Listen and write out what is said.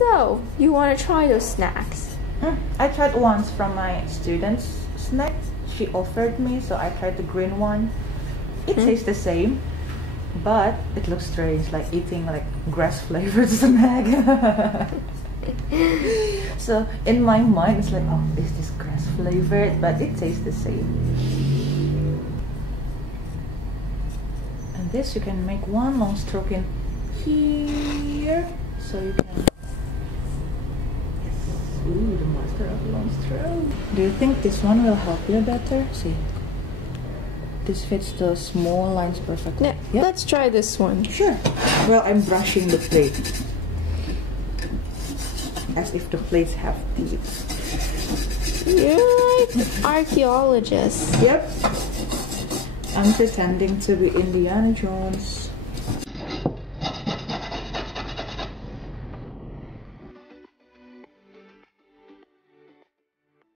So, you want to try those snacks? I tried once from my student's snack. She offered me, so I tried the green one. It tastes the same, but it looks strange, like eating like grass flavored snack. So in my mind, it's like, oh, is this grass flavored? But it tastes the same. And this you can make one long stroke in here, so you can. Ooh, the master of long stroke. Do you think this one will help you better? See, this fits the small lines perfectly. Yeah, yep. Let's try this one. Sure. Well, I'm brushing the plate as if the plates have teeth. You're like archaeologist. Yep. I'm pretending to be Indiana Jones.